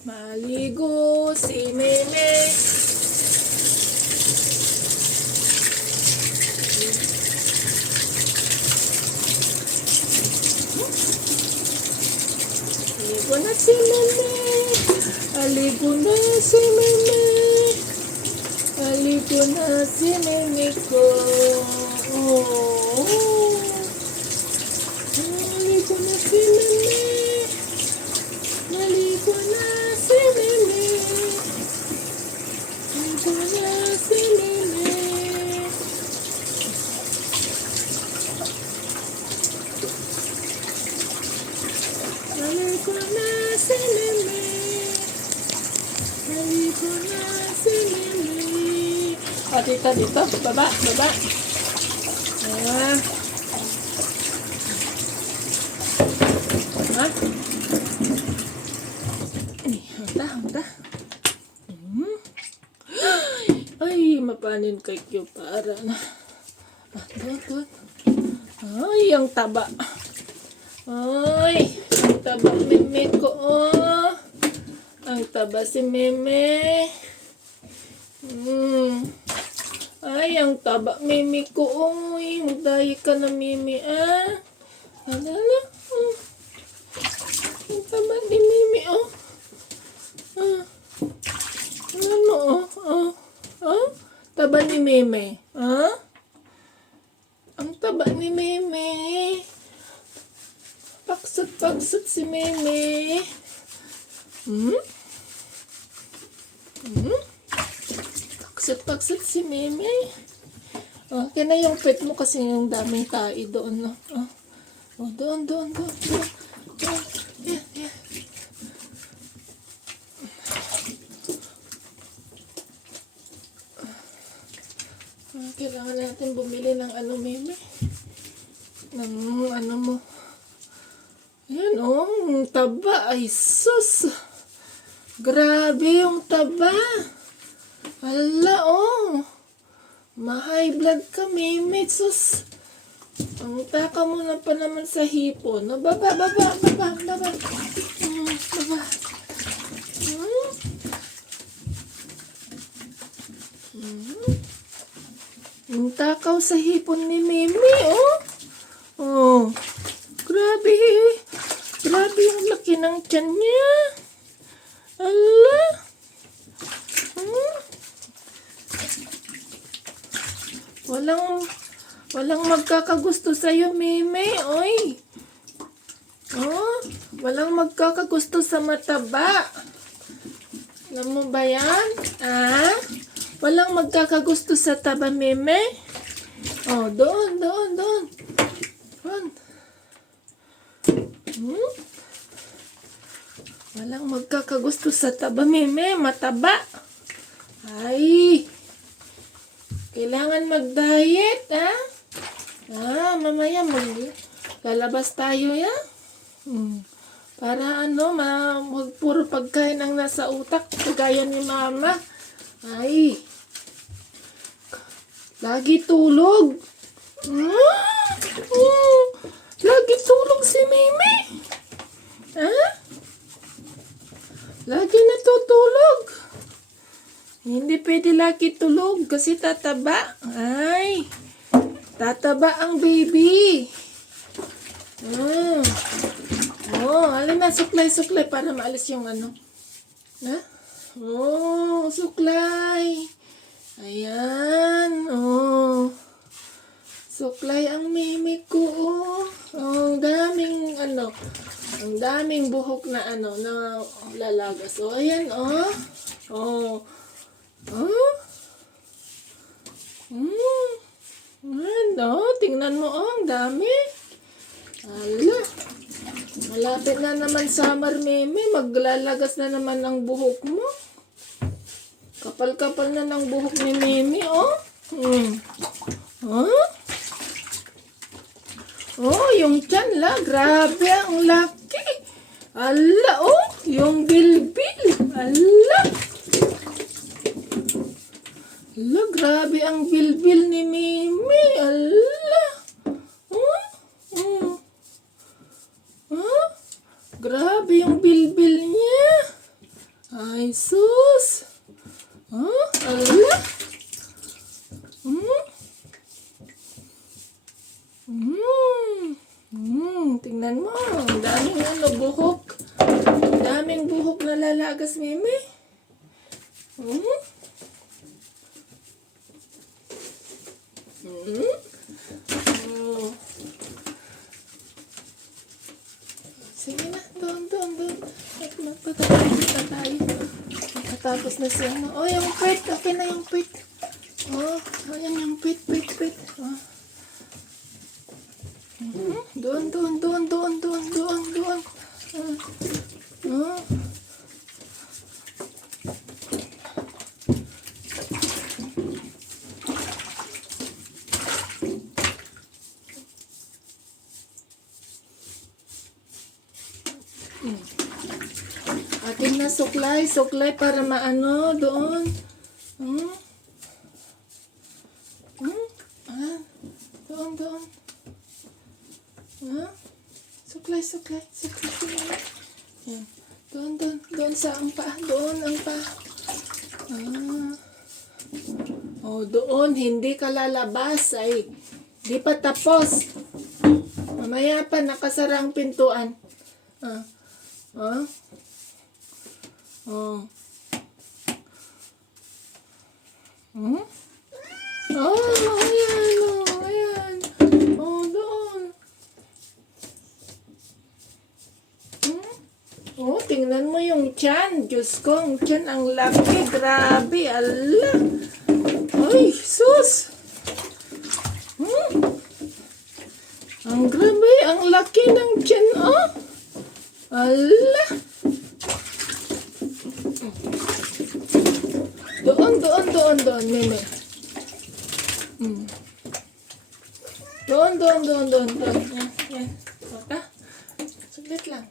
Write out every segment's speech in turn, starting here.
Maligo si Meme. Maligo na si Meme. Maligo na si Meme. Maligo na si Meme ko. Oh. Maligo na si Meme. Maligo na si Meme. Maligo na si Meme. Maligo na si Meme. Maligo na si Meme. O, dito. Baba. Ah. Ha? Handa. Ay, mapanin kayo para na. Doon. Ay, ang taba. Ay, ang taba Meme ko. Oh. Ang taba si Meme. Ay, ang taba Meme ko. Uy, magdaya ka na Meme, ah. Ano? Ang taba ni Meme, oh. Ano, oh. Taba ni Meme, ah. Ang taba ni Meme. Paksot si Meme. Paksot si Meme. Okay na yung pet mo kasi yung daming tae doon, no? Doon. Yeah. Kailangan natin bumili ng Meme. Ng ano mo. Yan, ang taba. Ay, sus. Grabe yung taba. Hala, ma-high blood ka, Meme. Sus. Ang taka mo na pa naman sa hipon. No, baba. Baba. Ang takaw sa hipon ni Meme, oh. Grabe yung laki ng tiyan niya. Ala. Walang magkakagusto sa'yo, Meme. Oy. Walang magkakagusto sa mataba. Alam mo ba yan? Walang magkakagusto sa taba, Meme. Doon. Walang magkakagusto sa taba, Meme. Mataba. Ay. Kailangan mag-diet, mamaya lalabas tayo, ya. Para wag puro pagkain ang nasa utak. Kagaya ni Mama. Ay. Lagi tulog. Lagi tulog si Meme. Lagi natutulog. Hindi pwede lagi tulog kasi tataba. Ay. Tataba ang baby. Alin na, suklay para maalis yung suklay. Ayan. Suklay ang Meme ko. Ang daming buhok na na lalagas. Ayan, tingnan mo, ang dami. Ala. Malapit na naman summer, Meme. Maglalagas na naman ang buhok mo. Kapal-kapal na ng buhok ni Meme, yung tiyan la. Grabe, ang laki. Ala, yung bilbil. Ala. Ala, grabe ang bilbil ni Meme. Ala. Grabe yung bilbil niya. Ay, sus! Huh? Ala? Tingnan mo. Ang daming buhok. Ang daming buhok na lalagas, Meme. Oh. Sige na, doon. At magpatapos na tayo. Magpatapos na siya. Oh, yung pet. Okay na yung pet. Oh, ayan yung pet. Oh. Doon. Oh. Atin na suklay para maano doon. Doon. Suklay. Yan. Doon sa ang paa. Doon ang paa. Oh, doon. Hindi ka lalabas. Ay, di pa tapos. Mamaya pa, nakasara ang pintuan. Oh. Ayan. Oh, doon. Oh, tingnan mo yung tiyan. Diyos ko, ang tiyan ang laki. Grabe, ala. Ay, sus. Ang grabe, ang laki ng tiyan, oh. Ala. Doon, Meme. Doon. Yan. Baka. Saglit lang.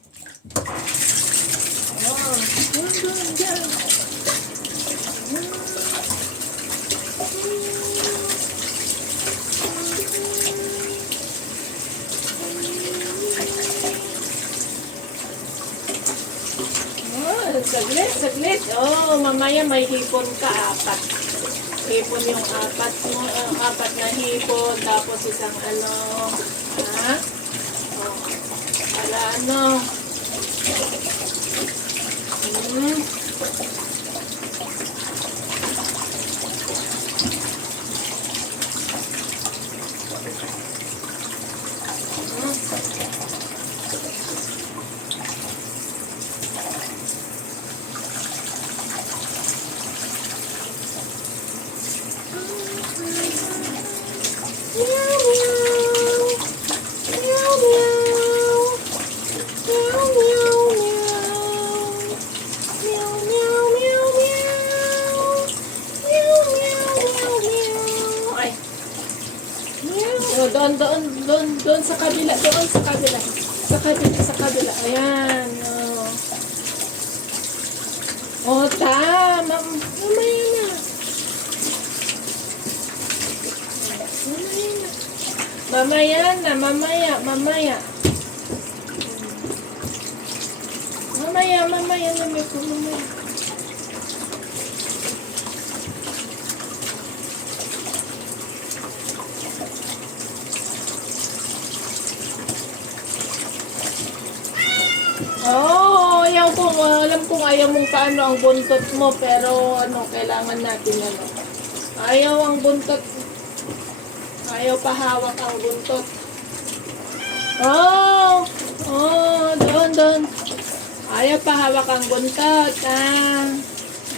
Oh, doon, dyan. Saglit. Oh, mamaya may hipon ka, 4. Hipon yung 4 mo, 4 na hipon, tapos isang para doon sa kabila. Sa kabila. Ayan. Oh, mamaya na. Mamaya. Mamaya. Oh, alam kong ayaw mong paano ang buntot mo, pero kailangan natin Ayaw ang buntot. Ayaw pahawak ang buntot. Oh, doon. Ayaw pahawak ang buntot.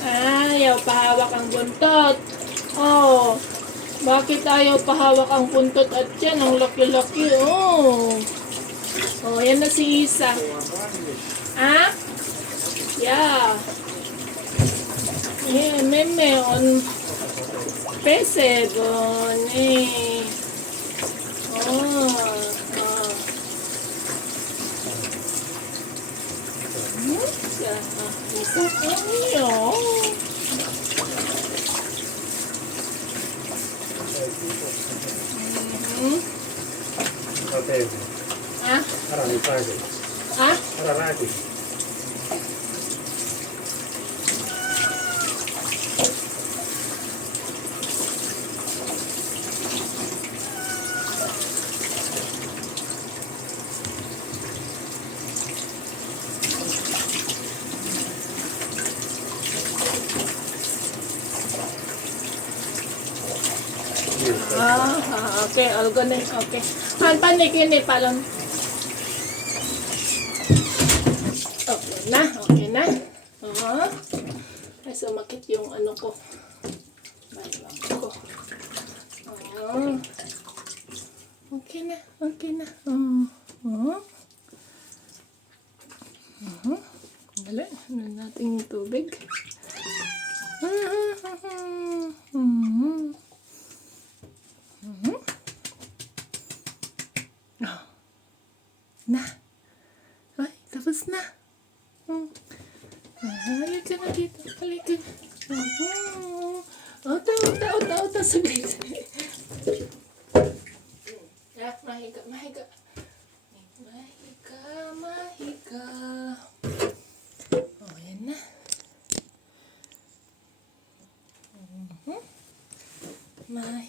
Ayaw pahawak ang buntot. Oh, bakit ayaw pahawak ang buntot at yan? Ang laki-laki, oh. Oh, yan na si Isa. Yeah. Meme on Pesebon, Isa ko niyo. Okay, all good na. Okay. Panik ini palon. Okay na. Ay, sumakit yung ano ko. Baywang ko. Okay na. Dali, ano natin yung tubig. Na. Ay, tapos na. Halika na dito. Halika. Ota. Saglit. Mahiga. Oh, yan na. Mahiga.